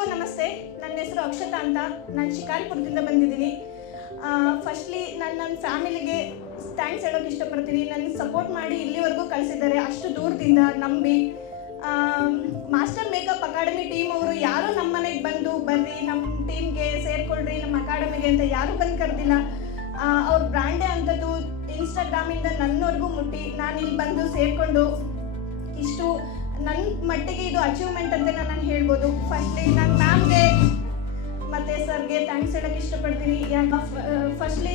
ಎಲ್ರಿಗೂ ನಮಸ್ತೆ. ನನ್ನ ಹೆಸರು ಅಕ್ಷತಾ ಅಂತ. ನಾನು ಶಿಕಾರಿಪುರದಿಂದ ಬಂದಿದ್ದೀನಿ. ಫಸ್ಟ್ಲಿ ನಾನು ನನ್ನ ಫ್ಯಾಮಿಲಿಗೆ ಥ್ಯಾಂಕ್ಸ್ ಹೇಳೋಕೆ ಇಷ್ಟಪಡ್ತೀನಿ. ನನಗೆ ಸಪೋರ್ಟ್ ಮಾಡಿ ಇಲ್ಲಿವರೆಗೂ ಕಳಿಸಿದ್ದಾರೆ, ಅಷ್ಟು ದೂರದಿಂದ ನಂಬಿ. ಮಾಸ್ಟರ್ ಮೇಕಪ್ ಅಕಾಡೆಮಿ ಟೀಮ್ ಅವರು ಯಾರೂ ನಮ್ಮ ಮನೆಗೆ ಬಂದು ಬರ್ರಿ ನಮ್ಮ ಟೀಮ್ಗೆ ಸೇರಿಕೊಳ್ಳ್ರಿ ನಮ್ಮ ಅಕಾಡೆಮಿಗೆ ಅಂತ ಯಾರೂ ಬಂದು ಕರೆದಿಲ್ಲ. ಅವ್ರ ಬ್ರ್ಯಾಂಡೇ ಅಂಥದ್ದು ಇನ್ಸ್ಟಾಗ್ರಾಮಿಂದ ನನ್ನವರೆಗೂ ಮುಟ್ಟಿ ನಾನು ಇಲ್ಲಿ ಬಂದು ಸೇರಿಕೊಂಡು ಇಷ್ಟು ನನ್ನ ಮಟ್ಟಿಗೆ ಇದು ಅಚೀವ್ಮೆಂಟ್ ಅಂತ ನಾನು ಹೇಳ್ಬೋದು. ಫಸ್ಟ್ಲಿ ನಾನು ಮ್ಯಾಮ್ಗೆ ಮತ್ತು ಸರ್ಗೆ ಥ್ಯಾಂಕ್ಸ್ ಹೇಳೋಕ್ಕೆ ಇಷ್ಟಪಡ್ತೀನಿ. ಫಸ್ಟ್ಲಿ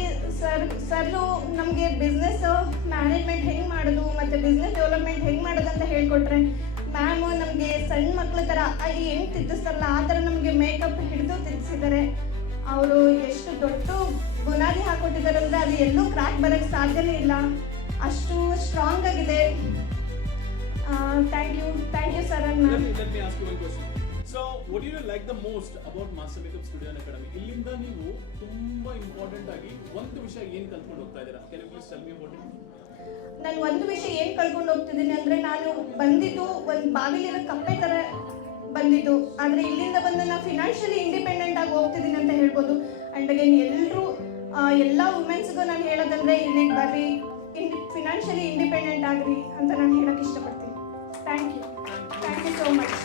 ಸರು ನಮಗೆ ಬಿಸ್ನೆಸ್ ಮ್ಯಾನೇಜ್ಮೆಂಟ್ ಹೆಂಗೆ ಮಾಡೋದು ಮತ್ತು ಬಿಸ್ನೆಸ್ ಡೆವಲಪ್ಮೆಂಟ್ ಹೆಂಗೆ ಮಾಡೋದು ಅಂತ ಹೇಳ್ಕೊಟ್ರೆ, ಮ್ಯಾಮು ನಮಗೆ ಸಣ್ಣ ಮಕ್ಕಳ ಥರ ಹೆಂಗೆ ತಿದ್ದಿಸ್ತಾರಲ್ಲ ಆ ಥರ ನಮಗೆ ಮೇಕಪ್ ಹಿಡಿದು ತಿದ್ದಿಸಿದ್ದಾರೆ. ಅವರು ಎಷ್ಟು ದೊಡ್ಡ ಬುನಾದಿ ಹಾಕೊಟ್ಟಿದ್ದಾರೆ ಅಂದರೆ ಅದು ಎಲ್ಲೂ ಕ್ರ್ಯಾಕ್ ಬರೋಕ್ಕೆ ಸಾಧ್ಯನೇ ಇಲ್ಲ, ಅಷ್ಟು ಸ್ಟ್ರಾಂಗ್ ಆಗಿದೆ. Thank you sir. Let me ask you one question. So, what do you like the most about Master Makeup Studio and Academy? ಇಲ್ಲಿಂದ ನೀವು ತುಂಬಾ ಇಂಪಾರ್ಟೆಂಟ್ ಆಗಿ ಒಂದು ವಿಷಯ ಏನು ಕಲ್ತ್ಕೊಂಡು ಹೋಗ್ತಾ ಇದ್ದೀರಾ? Can you please tell me about it? ನಾನು ಒಂದು ವಿಷಯ ಏನು ಕಲ್ತ್ಕೊಂಡು ಹೋಗ್ತಿದ್ದೀನಿ ಅಂದರೆ, ನಾನು ಬಂದಿದ್ದು ಒಂದು ಬಾಗಿಲಿರೋ ಕಪ್ಪೆ ಥರ ಬಂದಿದ್ದು, ಆದರೆ ಇಲ್ಲಿಂದ ಬಂದು ನಾನು ಫಿನಾನ್ಷಿಯಲಿ ಇಂಡಿಪೆಂಡೆಂಟ್ ಆಗಿ ಹೋಗ್ತಿದ್ದೀನಿ ಅಂತ ಹೇಳ್ಬೋದು. ಆ್ಯಂಡ್ ಅಗೇನ್ ಎಲ್ಲ ವುಮೆನ್ಸ್ಗೂ ನಾನು ಹೇಳೋದಂದರೆ ಇಲ್ಲಿಗೆ ಬರ್ರಿ, ಫಿನಾನ್ಷಿಯಲಿ ಇಂಡಿಪೆಂಡೆಂಟ್ ಆಗ್ರಿ ಅಂತ ನಾನು ಹೇಳೋಕ್ಕೆ ಇಷ್ಟಪಡ್ತೀನಿ. Thank you so much.